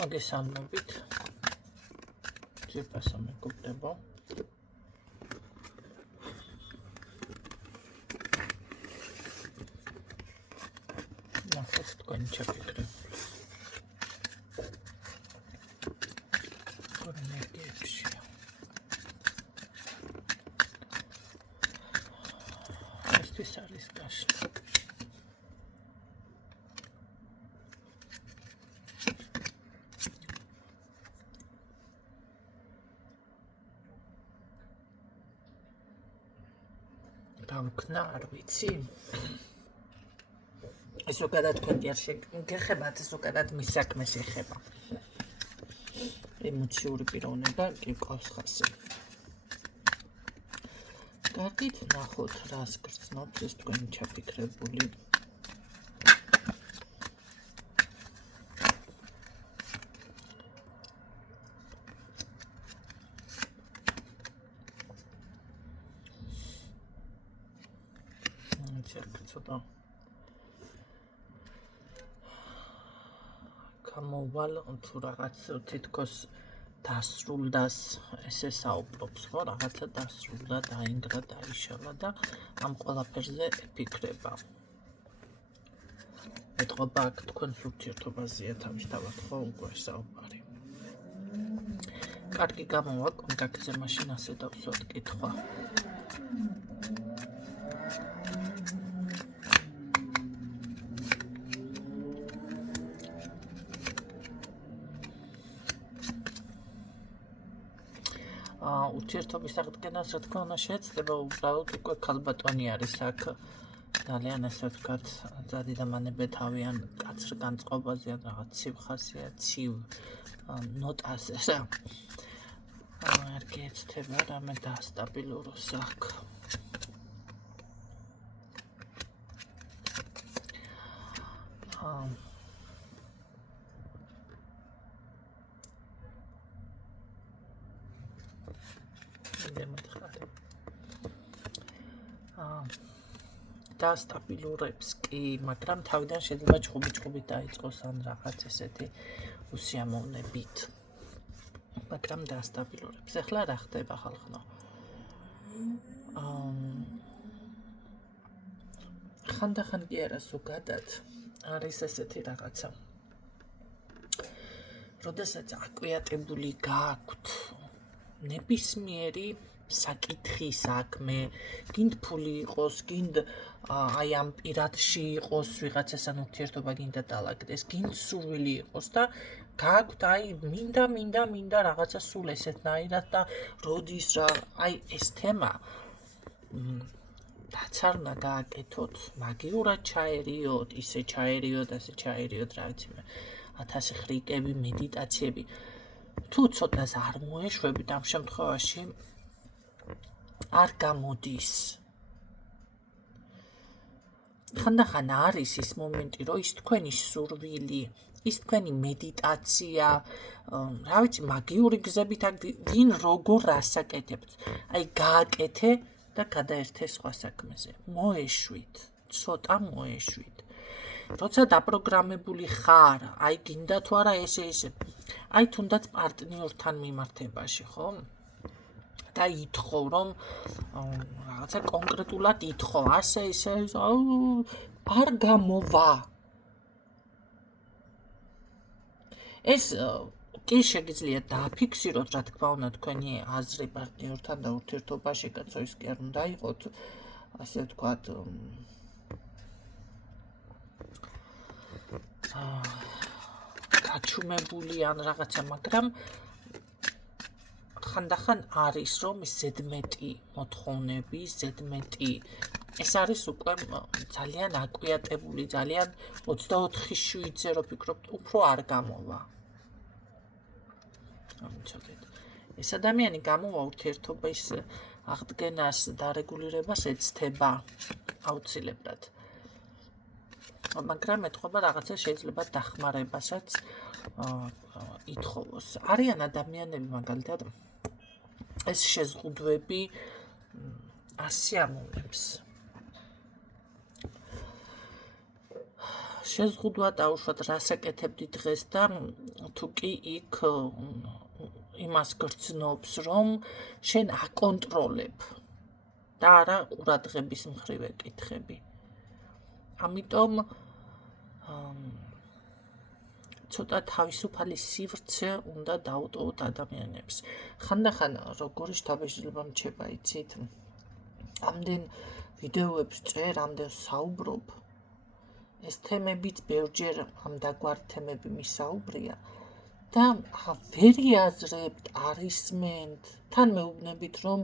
მოგესალმებით. ძვირფასო მეგობრებო. ნახეთ თქვენი ჩაფიქრებული. ენერგიებშია. ესთვის არის გაშლა. დავქნა, არ ვიცი. ეს უკადად თქვენი არ შეგეხებათ, ეს უკადად მის საქმეს ეხება. ემოციური პიროვნება კი ყავს ხასი. კარგით, ნახოთ, რას გრძნობს ეს თქვენი ჩაფიქრებული. ცოტა გამოვალ თუ რაღაც თითქოს დასრულდას ესე საუბრობს, ხო, რაღაცა დასრულდა, დაინგრა, დაიშალა და ამ ყველაფერზე ეფიქრება. ეთყობა აქ თქვენს ურთიერთობაზეა თავისთავად, ხო, უკვე საუბარი. კარგი, გამოვა კონტაქტზე, მაშინ ასე დავსვათ კითხვა. ურთიერთობის აღდგენას, რა თქმა უნდა, შეეცდება, უბრალოდ უკვე ქალბატონი არის აქ ძალიან ასე ვთქვათ, ძადიდამანებე თავიან კაცრ განწყობაზე ან რაღაც ცივ ხასიათზე, ცივ ნოტაზე რა. არ გეცდება რამე დაასტაბილუროს აქ. დაასტაბილურებს კი, მაგრამ თავიდან შეიძლება ჭხუბი-ჭხუბით დაიწყოს ან რაღაც ესეთი უსიამოვნებით. მაგრამ დაასტაბილურებს. ეხლა რა ხდება ხალხო? ხანდახან კი არა ზოგადად არის ესეთი რაღაცა. როდესაც აკვიატებული გააქვთ ნებისმიერი საკითხი, საქმე, გინდ ფული იყოს, გინდ აი ამ პირადში იყოს ვიღაცასთან ურთიერთობა გინდა დაალაგდეს, გინდ სურვილი იყოს და გააქვთ აი მინდა რაღაცა სულ ესეთნაირად და როდის რა, აი ეს თემა დაცარნა გააკეთოთ, მაგიურად ჩაერიოთ, ისე ჩაერიოთ, ასე ჩაერიოთ, რა ვიცი მე, 1000 ხრიკები, მედიტაციები. თუ ცოტას არ მოეშვებით ამ შემთხვევაში არ გამოდის. ხანდახან არის ის მომენტი, რომ ის თქვენი სურვილი, ის თქვენი მედიტაცია, რა ვიცი, მაგიური გზებით ვინ როგორ რასაკეთებთ. აი გააკეთე და გადაერთე სხვა საქმეზე. მოეშვით, ცოტა მოეშვით. როცა დაპროგრამებული ხარ, აი გინდა თუ არა ესე. აი თუნდაც პარტნიორთან მიმართებაში, ხო? და ითხოვ, რომ რაღაცა კონკრეტულად ითხოვ, ასე ისე, არ გამოვა. ეს კი შეგიძლიათ დააფიქსიროთ, რა თქმა უნდა, თქვენი აზრი პარტნიორთან და ურთიერთობაში, კაცო ის კი არ უნდა იყოთ, ასე ვთქვათ, გაჩუმებული ან რაღაცა, მაგრამ ხანდახან არის, რომ ზედმეტი მოთხოვნები, ზედმეტი ეს არის უკვე ძალიან აკვიატებული, ძალიან 24/7-ზე რო ფიქრობთ, უფრო არ გამოვა. ამიცოდეთ. ეს ადამიანი გამოვა ურთიერთობის აღდგენას და რეგულირებას ეცდება აუცილებლად. მაგრამ ეთყობა რაღაცა შეიძლება დახმარებასაც ითხოვოს. არიან ადამიანები მაგალითად ეს შეზღუდვები ასიამოვნებს. შეზღუდვა დაუშვათ რასაკეთებდი დღეს და თუ კი იქ იმას გრძნობს, რომ შენ აკონტროლებ და არა ყურადღების მხრივ ეკითხები. ამიტომ ცოტა თავისუფალი სივრცე უნდა დაუტოვოთ ადამიანებს. ხანდახან როგორი შთაბეჭდილება მრჩება, იცით? ამდენ ვიდეოებს წერ, ამდენ საუბრობ. ეს თემებიც ბევრჯერ ამ დაგვარ თემები მისაუბრია და ვერ იაზრებთ, არ ისმენთ. თან მეუბნებით, რომ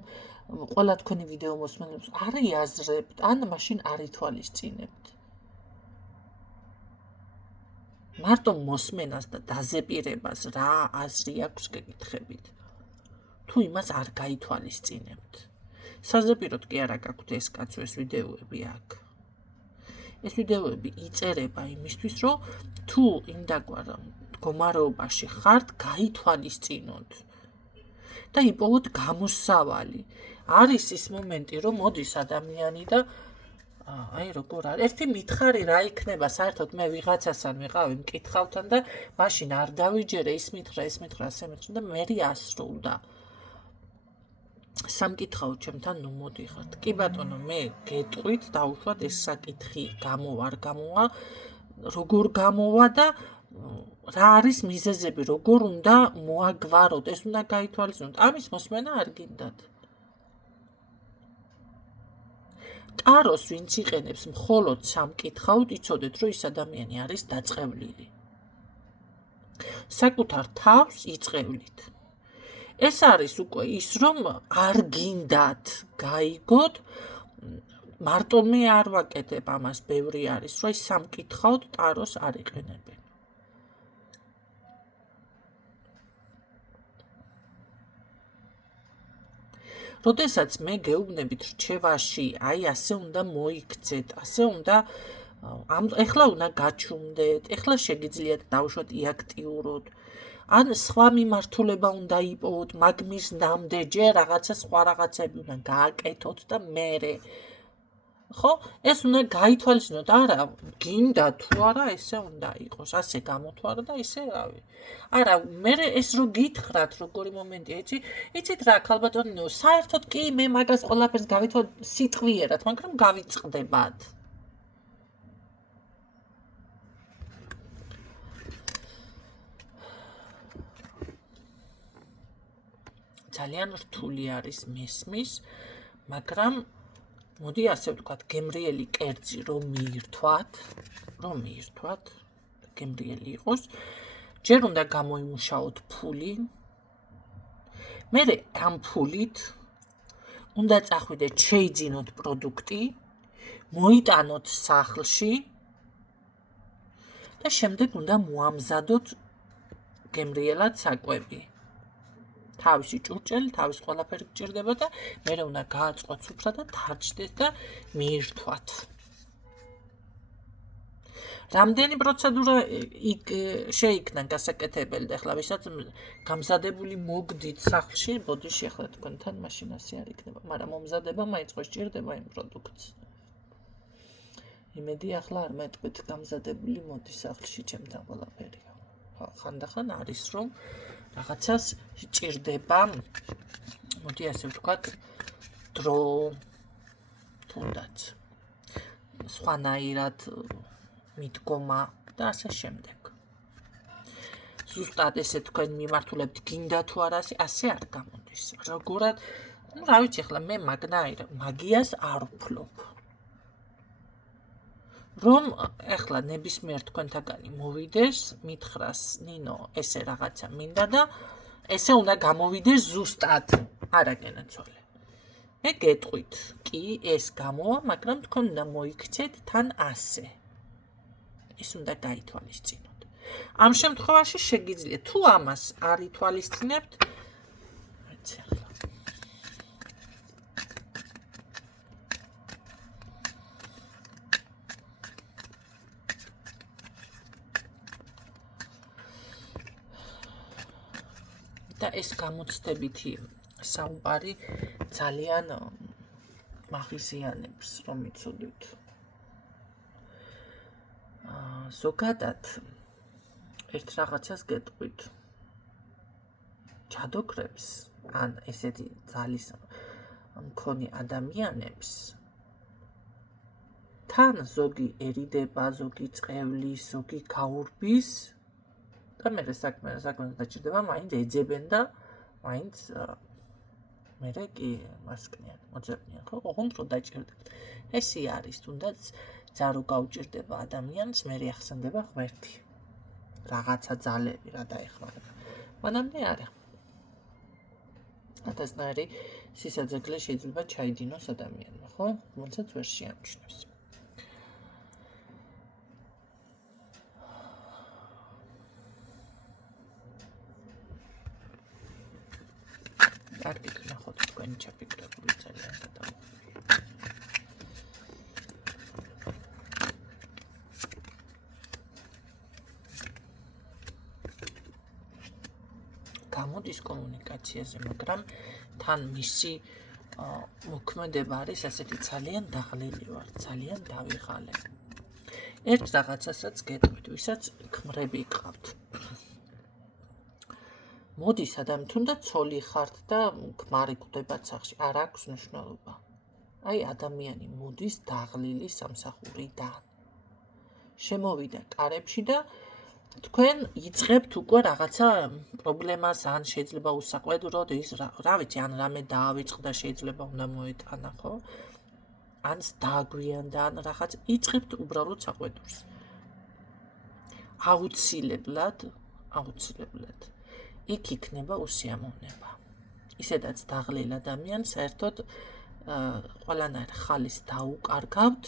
ყველა თქვენი ვიდეო მოსმენებს არ იაზრებთ, ან მაშინ არ ითვალისწინებთ. მარტო მოსმენას და დაზეპირებას რა აზრი აქვს გეკითხებით. თუ იმას არ გაითვალისწინებთ. საზეპიროდ კი არა გაქვთ ეს კაცო ეს ვიდეოები აქ. ეს ვიდეოები იწერება იმისთვის, რომ თუ იმ დაგვარ მდგომარეობაში ხართ, გაითვალისწინოთ და იპოვოთ გამოსავალი. არის ის მომენტი, რომ მოდის ადამიანი და აი როგორ არის. ერთი მითხარი რა იქნება, საერთოდ მე ვიღაცასთან ვიყავი, მკითხავთან და მაშინ არ დავიჯერე, ის მითხრა, ასე მითხრა და მერი ასრულდა. სამკითხაო ჩემთან ნუ მოდიხართ. კი ბატონო, მე გეტყვით, დაუშვათ ეს საკითხი გამოვა, არ გამოვა, როგორ გამოვა და რა არის მიზეზები, როგორ უნდა მოაგვაროთ, ეს უნდა გაითვალისწინოთ. ამის მოსმენა არ გინდათ. ტაროს ვინც იყენებს მხოლოდ სამკითხაოდ, იცოდეთ, რომ ის ადამიანი არის დაწყევლილი. საკუთარ თავს იწყევლით. ეს არის უკვე ის, რომ არ გინდათ გაიგოთ, მარტო მე არ ვაკეთებ ამას, ბევრი არის, რომ ის სამკითხაოდ ტაროს არ იყენებენ. როდესაც მე გეუბნებით რჩევაში, აი ასე უნდა მოიქცეთ, ასე უნდა ეხლა უნდა გაჩუმდეთ, ეხლა შეგიძლიათ დაუშვათ იაქტიუროთ. ან სხვა მიმართულება უნდა იპოვოთ, მაგმის ნამდეჯერ რაღაცა სხვა რაღაცები უნდა გააკეთოთ და მერე. ხო? ეს უნდა გაითვალისწინოთ, არა, გინდა თუ არა ესე უნდა იყოს, ასე გამოთვალა და ისე რავი. არა, მერე ეს რო გითხრათ, როგორი მომენტია, იცით რა, ქალბატონო, საერთოდ კი მე მაგას ყველაფერს გავითვალ სიტყვიერად, მაგრამ გავიწყდებათ. ძალიან რთული არის მესმის, მაგრამ მოდი ასე ვთქვათ, გემრიელი კერძი რომ მიირთვათ, გემრიელი იყოს, ჯერ უნდა გამოიმუშაოთ ფული, მერე ამ ფულით უნდა წახვიდეთ, შეიძინოთ პროდუქტი, მოიტანოთ სახლში და შემდეგ უნდა მოამზადოთ გემრიელად საკვები. თავისი ჭურჭელი, თავის ყველაფერი გჭირდება და მერე უნდა გააწყოთ სუფრა და დარჩდეს და მიირთვათ. რამდენი პროცედურა შეიქმნა გასაკეთებელი და ახლა ვისაც გამზადებული მოგდით სახლში, ბოდიში ახლა თქვენთან მაშინ ასე არ იქნება, მაგრამ მომზადება მაიწყო სჭირდება იმ პროდუქტს. იმედი ახლა არ მეტყვით გამზადებული მოდის სახლში ჩემთან ყველაფერი. ხანდახან არის რომ რაღაცას სჭირდება, მოდი ასე ვთქვათ, დრო თუნდაც სხვანაირად მიდგომა და ასე შემდეგ. ზუსტად ესე თქვენ მიმართულებთ გინდა თუ არა, ასე არ გამოდის. როგორად, რა ვიცი, ახლა მე მაგიას არ ვფლობ. რომ ახლა ნებისმიერ თქვენთაგანი მოვიდეს, მითხრას, ნინო, ესე რაღაცა მინდა და ესე უნდა გამოვიდეს ზუსტად, არა გენაცვალე. მე გეტყვით, კი, ეს გამოვა, მაგრამ თქვენ უნდა მოიქცეთ თან ასე. ეს უნდა გაითვალისწინოთ. ამ შემთხვევაში შეგიძლიათ, თუ ამას არ ითვალისწინებთ, ვიცი ახლა. და ეს გამოცდებითი საუბარი ძალიან მაღიზიანებს, რომ იცოდეთ. ზოგადად ერთ რაღაცას გეტყვით. ჯადოქრებს ან ესეთი ძალის მქონე ადამიანებს თან ზოგიერიდება, ზოგი წყევლის, ზოგი გაურბის და მერე საქმე დაჭირდება, მაინც ეძებენ და მაინც მერე კი მასკნიან, მოძებნიან, ხო? ოღონდ რომ დაჭირდებთ. ესე არის, თუნდაც ძარო გაუჭირდება ადამიანს, მერე ახსენდება ღმერთი. რაღაცა ძალები რა დაეხმარება. მანამდე არა. ათასნაირი სისაძეგლე შეიძლება ჩაიდინოს ადამიანმა, ხო? რომელსაც ვერ შეამჩნევს. კარგი ნახოთ თქვენი ჩაფიქრებული ძალიან გადაუხვევია. გამოდის კომუნიკაციაზე, მაგრამ თან მისი მოქმედება არის ასეთი ძალიან დაღლილი ვარ, ძალიან დავიღალე. ერთ რაღაცასაც გეტყვით, ვისაც ქმრები გყავთ. მოდის ადამიანი, თუნდაც ცოლი ხართ და ქმარი გვდებათ სახლში, არ აქვს მნიშვნელობა. აი ადამიანი მოდის დაღლილი სამსახურიდან. შემოვიდა კარებში და თქვენ იწყებთ უკვე რაღაცა პრობლემას, ან შეიძლება უსაყვედუროდ ის რა ვიცი, ან რამე დაავიწყდა, შეიძლება უნდა მოეტანა, ხო? ან დააგვიანდა, ან რაღაც იწყებთ უბრალოდ საყვედურს. აუცილებლად იქ იქნება უსიამოვნება. ისედაც დაღლილ ადამიანს საერთოდ ყველანაირ ხალის დაუკარგავთ,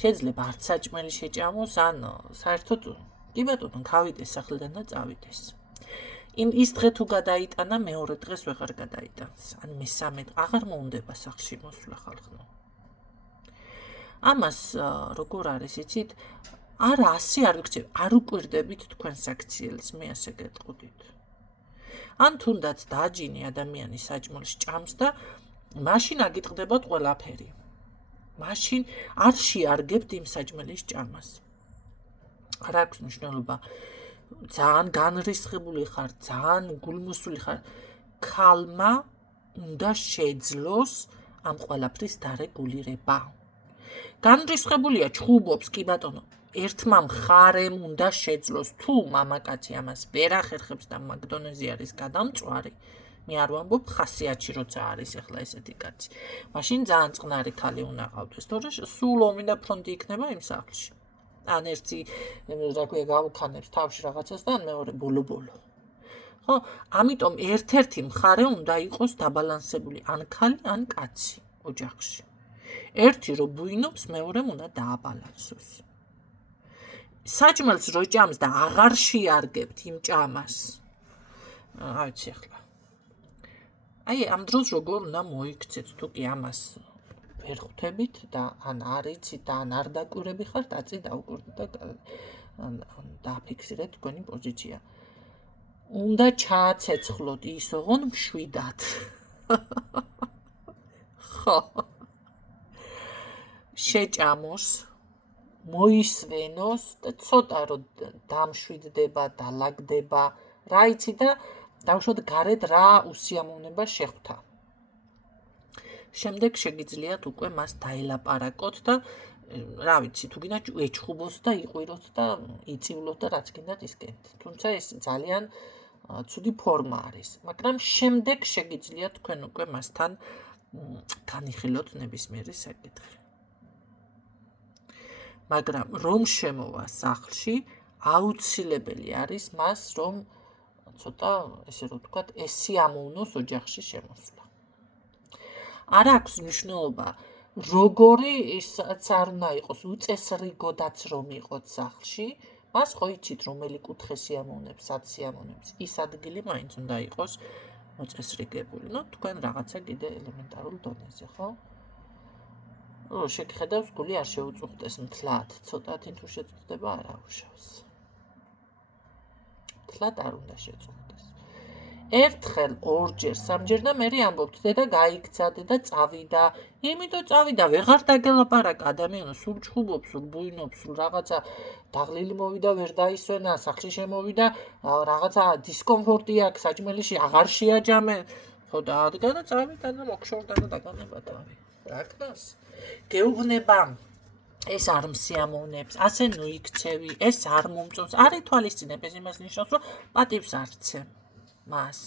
შეიძლება არც საჭმელი შეჭამოს, ან საერთოდ კი ბატონო, გავიდეს სახლიდან და წავიდეს. ის დღე თუ გადაიტანა, მეორე დღეს ვეღარ გადაიტანს. ან მესამე აღარ მოუნდება სახლში მოსვლა ხალხო. ამას როგორ არის, იცით? არა, ასე არ ვიქცევ, არ უკვირდებით თქვენ საქციელს, მე ასე გეტყოდით. ან თუნდაც დააჯინი ადამიანი საჭმელს ჭამს და მაშინ აგიტყდებათ ყველაფერი. მაშინ არ შეარგებთ იმ საჭმელის ჭამას. არ აქვს მნიშვნელობა. ძალიან განრისხებული ხარ, ძალიან გულმოსული ხარ. ქალმა უნდა შეძლოს ამ ყველაფრის დარეგულირება. განრისხებულია, ჩხუბობს, კი ბატონო. ერთმა მხარემ უნდა შეძლოს, თუ მამაკაცი ამას ვერ ახერხებს და მაგდონეზე არის გადამწვარი, მე არ ვამბობ ხასიათში როცა არის ახლა ესეთი კაცი. მაშინ ძალიან წყნარი ქალი უნდა ყავდეს, თორე სულ ომი და ფრონტი იქნება იმ სახლში. ან ერთი რა ქვია გავუქანებს თავში რაღაცას და ან მეორე ბოლო-ბოლო. ხო, ამიტომ ერთ-ერთი მხარე უნდა იყოს დაბალანსებული, ან ქალი, ან კაცი ოჯახში. ერთი რო ბუინობს, მეორემ უნდა დააბალანსოს. საჭმელს რო ჭამს და აღარ შეარგებთ იმ ჭამას. რა ვიცი ახლა. აი ამ დროს როგორ უნდა მოიქცეთ, თუ კი ამას ვერ ხვდებით და ან არ იცით და ან არ დაკვირები ხართ, აწი დაუკვირდეთ და დააფიქსირეთ თქვენი პოზიცია. უნდა ჩააცეცხლოთ ის ოღონ მშვიდად. ხო. შეჭამოს, მოისვენოს და ცოტა რომ დამშვიდდება, დალაგდება, რა იცი და დავუშვათ გარეთ რა უსიამოვნება შეხვდა. შემდეგ შეგიძლიათ უკვე მას დაელაპარაკოთ და რა ვიცი, თუ გინდა ეჩხუბოს და იყვიროთ და იწივლოთ და რაც გინდათ ისკენთ. თუმცა ეს ძალიან ცუდი ფორმა არის, მაგრამ შემდეგ შეგიძლიათ თქვენ უკვე მასთან განიხილოთ ნებისმიერი საკითხი. მაგრამ რომ შემოვა სახლში, აუცილებელი არის მას, რომ ცოტა, ესე რომ ვთქვათ, ესიამოვნოს ოჯახში შემოსვლა. არ აქვს მნიშვნელობა, როგორი ისაც არ უნდა იყოს, უწესრიგოდაც რომ იყოთ სახლში, მას ხო იცით, რომელი კუთხე სიამოვნებს, სად სიამოვნებს, ის ადგილი მაინც უნდა იყოს მოწესრიგებული. თქვენ რაღაცა კიდე ელემენტარულ დონეზე, ხო? შეგხედავს გული არ შეუწუხდეს მთლად, ცოტათი თუ შეწუხდება არა უშავს. მთლად არ უნდა შეწუხდეს. ერთხელ, ორჯერ, სამჯერ და მე ამბობთ, დედა გაიქცა, დედა წავიდა, იმიტომ წავიდა, ვეღარ დაგელაპარაკა ადამიანს, სულ ჩხუბობს, სულ ბუინობს, სულ რაღაცა დაღლილი მოვიდა, ვერ დაისვენა, სახლში შემოვიდა, რაღაცა დისკომფორტი აქვს, საჭმელში აღარ შეაჯამე, ხო დაადგა და წავიდა და მოგშორდა და დაგანება თავი. რა ქნას? გეუბნება ეს არ მსიამოვნებს, ასე ნუ იქცევი, ეს არ მომწონს, არ ითვალისწინებს, იმას ნიშნავს, რომ პატივს არცემ მას.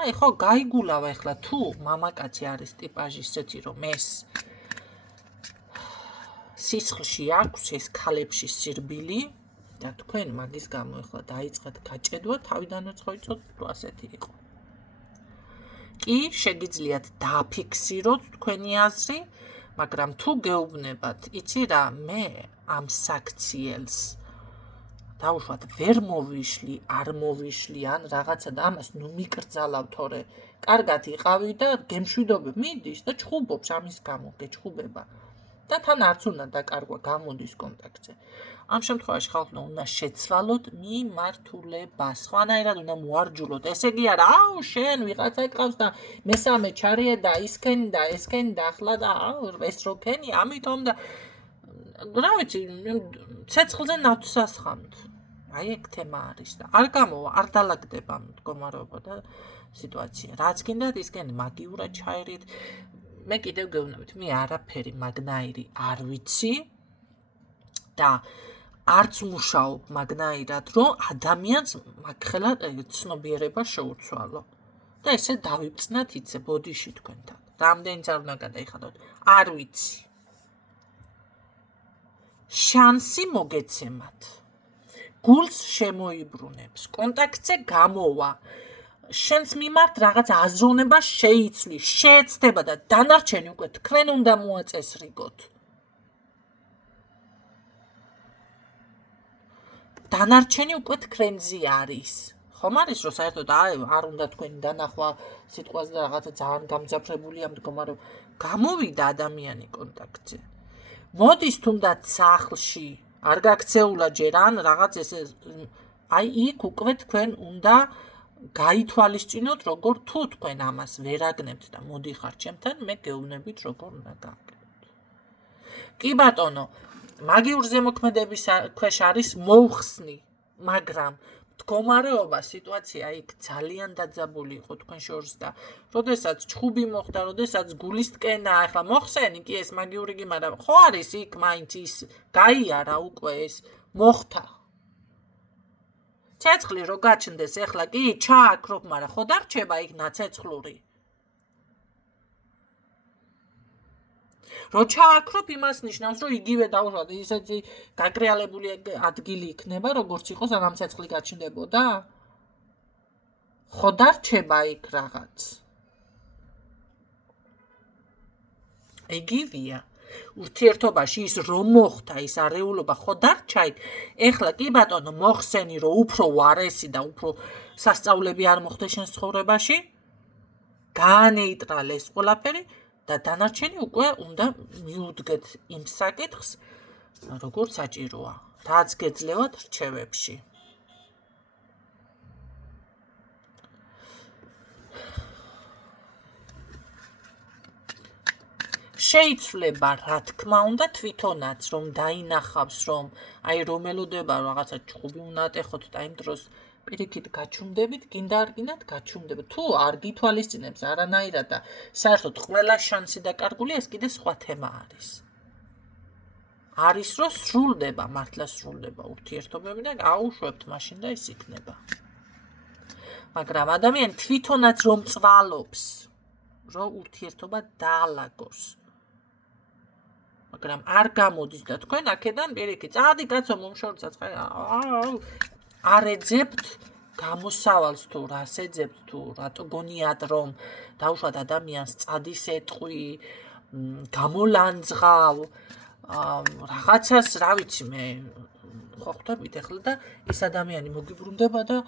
აი ხო გაიგულავ ახლა თუ მამაკაცი არის ტიპაჟი ისეთი რომ ეს სისხლში აქვს ეს ქალებში სირბილი და თქვენ მაგის გამო ახლა დაიწყეთ გაჭედვა თავიდანაც ხო იცოდთ რომ ასეთი იყო. კი შეგიძლიათ დააფიქსიროთ თქვენი აზრი, მაგრამ თუ გეუბნებათ, იცი რა, მე ამ საქციელს დაუშვათ ვერ მოვიშლი, არ მოვიშლი ან რაღაცა და ამას ნუ მიკრძალავ თორე კარგად იყავი და გემშვიდობებ, მიდის და ჩხუბობს ამის გამო, გეჩხუბება. და თან არც უნდა დაკარგვა, გამოდის კონტაქტზე. ამ შემთხვევაში ხალხმა უნდა შეცვალოთ მიმართულება, სხვანაირად უნდა მოარჯულოთ. ესე იგი არა, აუ შენ ვიღაცა ეკავს და მესამე ჩარიე და ისქენი და ესქენი და ახლა და ეს როქენი, ამიტომ და რა ვიცი, ცეცხლზე ნავთს ასხამთ. აი ეგ თემა არის და არ გამოვა, არ დალაგდება მდგომარეობა და სიტუაცია. რაც გინდათ ისქენი მაგიურად ჩაერით. მე კიდევ გეუბნებით, მე არაფერი მაგნაირი არ ვიცი და არც მუშაობ მაგნაირად, რომ ადამიანს მაგხელა ცნობიერება შეუცვალო. და ესე დავიწნათ იცე ბოდიში თქვენთან. რამდენიც არ უნდა გადაიხადოთ. არ ვიცი. შანსი მოგეცემათ. გულს შემოიბრუნებს, კონტაქტზე გამოვა. შენს მიმართ რაღაც აზროვნება შეიცვლი, შეეცდება და დანარჩენი უკვე თქვენ უნდა მოაწესრიგოთ. დანარჩენი უკვე თქვენზე არის. ხომ არის რომ საერთოდ არ უნდა თქვენი დანახვა სიტყვაზე და რაღაცა ძალიან გამძაფრებულია მდგომარეობა. გამოვიდა ადამიანი კონტაქტზე. მოდის თუნდაც სახლში, არ გაქცეულა ჯერ ან რაღაც ესე აი იქ უკვე თქვენ უნდა გაითვალისწინოთ როგორ თუ თქვენ ამას ვერ აგნებთ და მოდიხარ ჩემთან, მე გეუბნებით როგორ უნდა გააკეთოთ. კი ბატონო, მაგიურ ზემოქმედების ქვეშ არის მოუხსნი, მაგრამ მდგომარეობა, სიტუაცია იქ ძალიან დაძაბული იყო თქვენ შორის და როდესაც ჩხუბი მოხდა, როდესაც გულის ტკენა, ახლა მოხსენი კი ეს მაგიური კი, მაგრამ ხო არის იქ მაინც ის გაიარა უკვე ეს მოხდა. ცეცხლი რო გაჩნდეს ახლა კი ჩააქრობ, მაგრამ ხო დარჩება იქ ნაცეცხლური. რო ჩააქრობ, იმას ნიშნავს, რომ იგივე დავუშვათ, ისეთი გაკრიალებული ადგილი იქნება, როგორც იყო სანამ ცეცხლი გაჩნდებოდა? ხო დარჩება იქ რაღაც. იგივეა. ურთიერთობაში ის რომ მოხდა ის არეულობა ხო დარჩა იქ. ეხლა კი ბატონო მოხსენი რომ უფრო ვარესი და უფრო სასწაულები არ მოხდა შენს ცხოვრებაში, გაანეიტრალეს ყველაფერი და დანარჩენი უკვე უნდა მიუდგეთ იმ საკითხს, როგორც საჭიროა, რაც გეძლევათ რჩევებში. შეიცვლება, რა თქმა უნდა, თვითონაც, რომ დაინახავს, რომ აი რომ ელოდება რაღაცა ჩხუბი უნდა ატეხოთ და იმ დროს პირიქით გაჩუმდებით, გინდა არ გინდათ გაჩუმდებთ. თუ არ გითვალისწინებს არანაირად და საერთოდ ყველა შანსი დაკარგულია, ეს კიდე სხვა თემა არის. არის რომ სრულდება, მართლა სრულდება ურთიერთობები და აუშვებთ მაშინ და ის იქნება. მაგრამ ადამიანი თვითონაც რომ წვალობს, რომ ურთიერთობა დაალაგოს. მაგრამ არ გამოდის და თქვენ აქედან პირიქით, წადი კაცო მომშორცაც, არ ეძებთ გამოსავალს თუ რას ეძებთ თუ რატო გონიათ რომ დაუშვათ ადამიანს წადის ეტყვი, გამოლანძღავ, რაღაცას რა ვიცი მე ხო ხვდებით ახლა და ეს ადამიანი მოგიბრუნდება და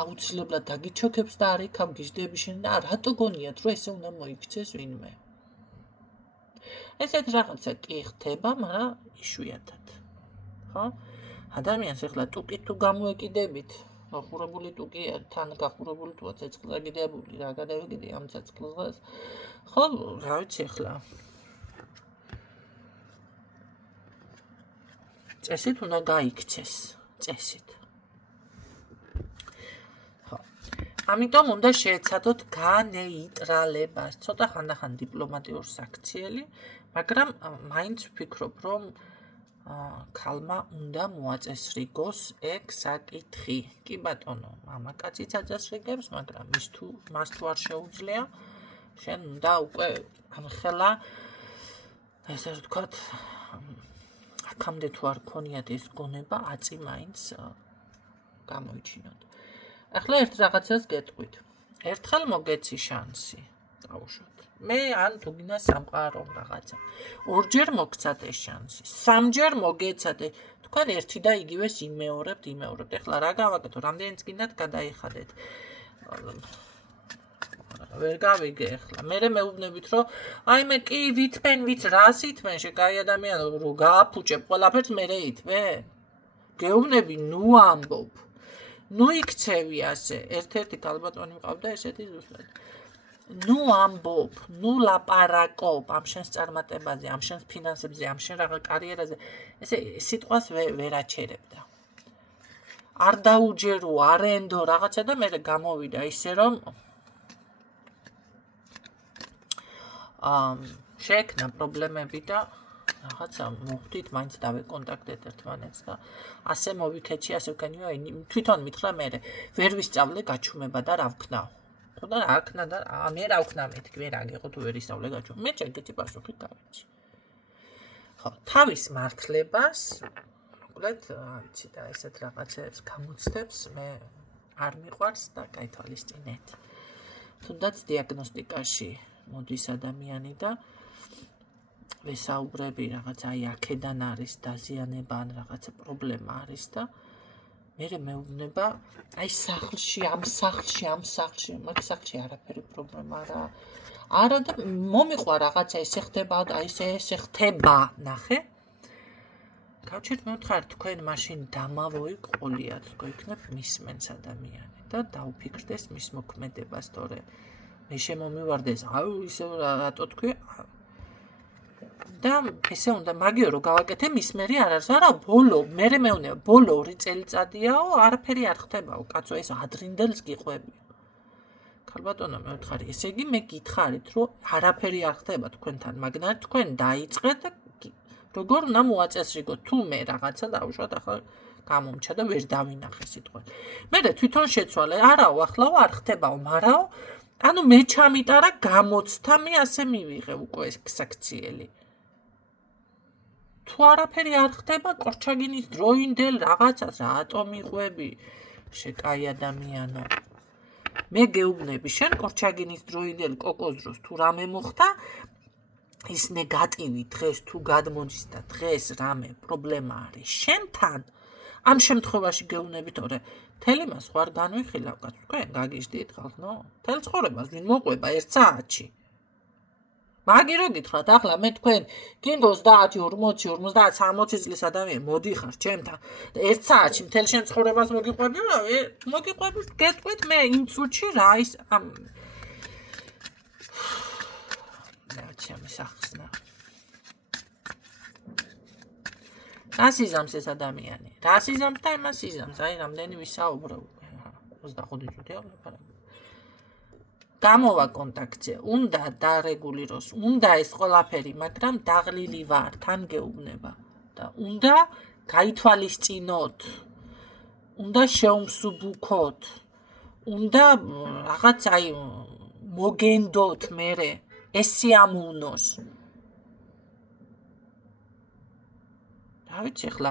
აუცილებლად დაგიჩოქებს და არ იქამ გიждდები შენ და რატო გონიათ რომ ესე უნდა მოიქცეს ვინმე. ესეთ რაღაცა კი ხდება, მაგრამ იშვიათად. ხო? ადამიანს ეხლა ტუკით თუ გამოეკიდებით, გახურებული ტუკია, თან გახურებული თუა ცეცხლზე გიდებული, რა გადავეკიდე ამ ცეცხლს. ხო, რა ვიცი ეხლა. წესით უნდა გაიქცეს, წესით. ხო. ამიტომ უნდა შეეცადოთ განეიტრალებას. ცოტა ხანდახან დიპლომატიურ საქციელი, მაგრამ მაინც ვფიქრობ, რომ ქალმა უნდა მოაწესრიგოს ეგ საკითხი. კი ბატონო, მამაკაციც აწესრიგებს, მაგრამ მას თუ არ შეუძლია, შენ უნდა უკვე ამხელა ესე ვთქვათ, აქამდე თუ არ ქონიათ ეს გონება, აწი მაინც გამოიჩინოთ. ახლა ერთ რაღაცას გეტყვით. ერთხელ მოგეცი შანსი, დავუშვათ. მე ან თუ გინდა სამყარო რაღაცა. ორჯერ მოგცათ ეს შანსი, სამჯერ მოგეცადე. თქვენ ერთი და იგივეს იმეორებთ. ეხლა რა გავაკეთო? რამდენიც გინდათ გადაიხადეთ. ვერ გავიგე ეხლა. მე მეუბნებით, რომ აი მე კი ვითმენ, რას ითმენ, შეკაი ადამიანი, რომ გააფუჭებ ყველაფერს მერე ითმენ. გეუბნები, ნუ ამბობ. ნუ იქცევი ასე. ერთ-ერთი ქალბატონი მყავდა ესეთი ზუსტად. ნუ ამბობ, ნუ ლაპარაკობ ამ შენს წარმატებაზე, ამ შენს ფინანსებზე, ამ შენ რაღა კარიერაზე. ესე სიტყვას ვერ აჩერებდა. არ დაუჯერო, არ ენდო რაღაცა და მე გამოვიდა ისე რომ შეექმნა პრობლემები და რაღაცა მოხდით, მაინც დავეკონტაქტეთ ერთმანეთს და ასე მოვიქეჩი, ასე ვქენიო, თვითონ მითხრა მე ვერ ვისწავლე გაჩუმება და რა ვქნაო. ხო და რა აქნა და მე რა ვქნა მეთქი, ვერ აგიღო თუ ვერ ისწავლე გაჩუმება. მე ეგეთი პასუხი გავიცი. ხო, თავის მართლებას, მოკლედ, ვიცი და ესეთ რაღაცებს გამოცდებს მე არ მიყვარს და გაითვალისწინეთ. თუნდაც დიაგნოსტიკაში მოდის ადამიანი და ვესაუბრები რაღაც აი აქედან არის დაზიანება ან რაღაცა პრობლემა არის და მე მეუბნება აი ამ სახლში მაგ სახლში არაფერი პრობლემა არა და მომიყვა რაღაცა ესე ხდება აი ესე ხდება ნახე გავჩერთ მე ვთხარ თქვენ მაშინ დამავოიყოლიათ თქო იქნებ მისმენს ადამიანი და დაუფიქრდეს მის მოქმედებას თორე მე შემომივარდეს აუ ისე რატო თქვი და ესე უნდა მაგიო რომ გავაკეთე მის მერე არ არის არა ბოლო მე მეუბნება ბოლო 2 წელიწადიაო არაფერი არ ხდებაო კაცო ეს ადრინდელს გიყვები ქალბატონო მე ვთხარი ესე იგი მე გითხარით რომ არაფერი არ ხდება თქვენთან მაგნარ თქვენ დაიწყეთ და როგორ უნდა მოაწესრიგოთ თუ მე რაღაცა დავუშვათ ახლა გამომჩა და ვერ დავინახე სიტყვა მე თვითონ შეცვალე არაო ახლა არ ხდებაო მარაო ანუ მე ჩამიტარა გამოცდა მე ასე მივიღე უკვე ეს საქციელი თუ არაფერი არ ხდება კორჩაგინის დროინდელ რაღაცას რატო მიყვები შეკაი ადამიანო მე გეუბნები შენ კორჩაგინის დროინდელ კოკოს დროს თუ რამე მოხდა ის ნეგატივი დღეს თუ გადმოდის და დღეს რამე პრობლემა არის შენთან ამ შემთხვევაში გეუბნები თორე თელი მას ხო არ განვიხილავ კაც თქვენ გაგიჟდით ხალხო თელ ცხოვრებას ვინ მოყვება 1 საათში მაგი რო გითხრათ ახლა მე თქვენ გინდა 30 40 50 60 წლის ადამიანი მოდიხარ ჩემთან 1 საათში მთელ შენ ცხოვრებას მოგიყვები გეტყვით მე იმ წუთში რა ის ამ ახსნა რას იზამს ეს ადამიანი რას იზამს და იმას იზამს აი რამდენი ვისაუბრო 25 წუთია გამოვა კონტაქტზე უნდა დარეგულიროს უნდა ეს ყველაფერი მაგრამ დაღლილი ვარ თან გეუბნება და უნდა გაითვალისწინოთ უნდა შეუმსუბუქოთ უნდა რაღაც აი მოგენდოთ მერე ეს სიამოვნოს რა ვიცი ახლა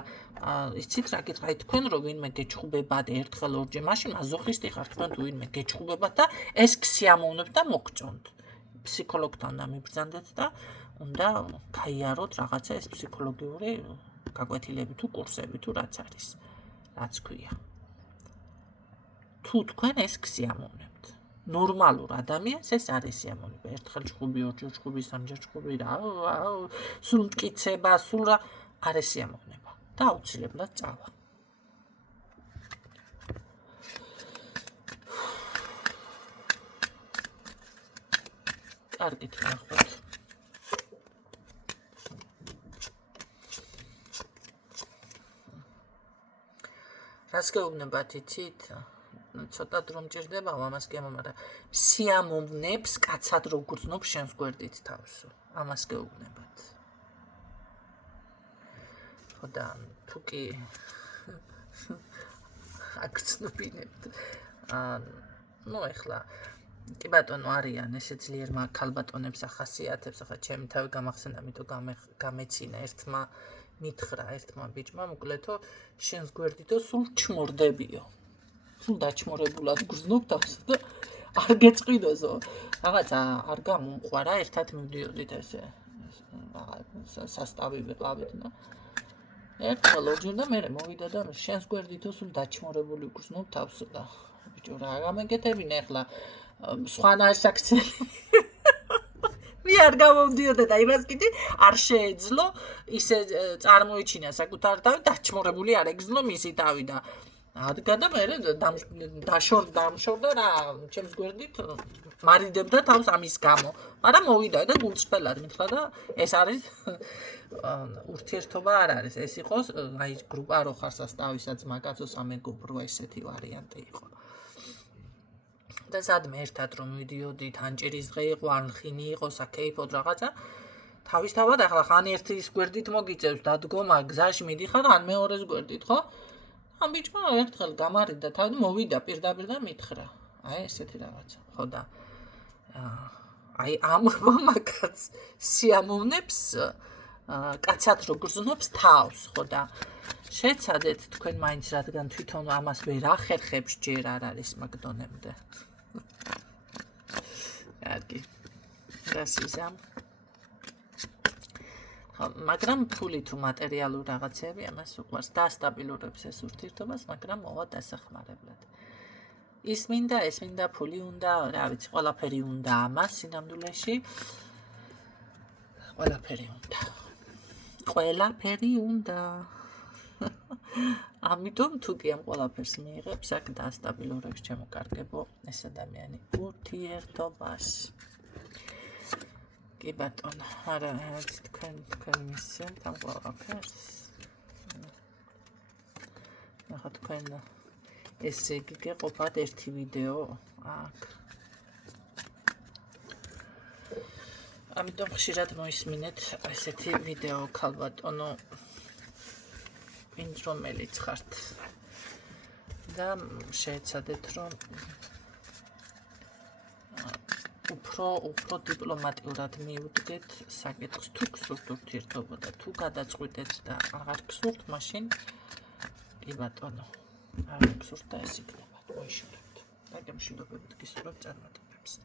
იცით რა გითხრათ თქვენ რომ ვინმე გეჩხუბებათ ერთხელ ორჯერ მაშინ მაზოხისტი ხართ თქვენ თუ ვინმე გეჩხუბებათ და ეს სიამოვნებთ და მოგწონთ ფსიქოლოგთან დამიბრძანდეთ და უნდა გაიაროთ რაღაცა ეს ფსიქოლოგიური გაკვეთილები თუ კურსები თუ რაც არის რაც ქვია თუ თქვენ ეს სიამოვნებთ ნორმალურ ადამიანს ეს არის სიამოვნება ერთხელ ჭხუბი ორჯერ ჭხუბი სამჯერ ჭხუბი რა სულ მტკიცება სულ რა არის სიამოვნება და აუცილებლად წავა კარგით ნახოთ. რას გეუბნებათ იცით? ცოტა დრო მჭირდება ამას გემო, მაგრამ სიამოვნებს კაცად რო გრძნობს შენს გვერდით თავსო. ამას გეუბნებათ. ხო და თუ კი აგრძნობინებთ. ნუ ეხლა კი ბატონო არიან ესე ძლიერ ქალბატონებს ახასიათებს, ახლა ჩემი თავი გამახსენდა, მითო გამეცინა ერთმა მითხრა ერთმა ბიჭმა, მოკლედო შენს გვერდითო სულ ჩმორდებიო. სულ დაჩმორებულად გრძნობ თავს და არ გეწყიდოზო. რაღაცა არ გამომყვარა, ერთად მივდიოდით ესე სასტავი ვიყავით და ერთხელ ორჯერ და მერე მოვიდა და შენს გვერდითო სულ დაჩმორებული გრძნობ თავსო და ბიჭო რა გამეკეთებინა ეხლა სხვანაირ საქციელი მე არ გამომდიოდა და იმას კიდე არ შეეძლო ისე წარმოიჩინა საკუთარ თავი დაჩმორებული არ ეგზნო მისი თავი და ადგა და მერე დამშორდა რა ჩემს გვერდით მარიდებდა თავს ამის გამო მაგრამ მოვიდა და გულწრფელად მითხრა და ეს არის ურთიერთობა არ არის ეს იყოს აი გრუპა რო ხარ სასტავისაც მაგაცო სამეგობრო ესეთი ვარიანტი იყო და სადმე ერთად რომ მივიდიოდით ანჭირის დღე იყო ან ხინი იყო საკეიფოდ რაღაცა თავისთავად ახლა ხან ერთის გვერდით მოგიწევს დადგომა გზაში მიდიხარ ან მეორეს გვერდით ხო ამ ბიჭმა ერთხელ გამარიდა თავი მოვიდა პირდაპირ და მითხრა აი ესეთი რაღაცა ხო და აი ამ მაგაც სიამოვნებს კაცად რო გრძნობს თავს ხო და შეცადეთ თქვენ მაინც რადგან თვითონ ამას ვერ ახერხებს ჯერ არ არის მაგდონემდე კარგი გასიზამ მაგრამ ფული თუ მატერიალურ რაღაცები ამას უყვარს დაასტაბილურებს ეს ურთიერთობას მაგრამ მოვა დასახმარებლად ის მინდა ფული უნდა რა ვიცი ყველაფერი უნდა ამას სინამდვილეში ყველაფერი უნდა ამიტომ თუ კი ამ ყველაფერს მიიღებს აქ დაასტაბილურებს ჩემო კარგებო ეს ადამიანი ურთიერთობას კი ბატონო არა თქვენ მისცემთ ამ ყველაფერს ახლა თქვენ ესე იგი გეყოფათ ერთი ვიდეო აქ ამიტომ ხშირად მოისმინეთ ესეთი ვიდეო ქალბატონო ვინც რომელიც ხართ და შეეცადეთ რომ უფრო დიპლომატიურად მიუდგეთ საკითხს თუ გსურთ ურთიერთობა და თუ გადაწყვიტეთ და აღარ გსურთ მაშინ კი ბატონო აღარ გსურთ და ეს იქნება მოიშურეთ და გემშვიდობებით გისურვებთ წარმატებებს.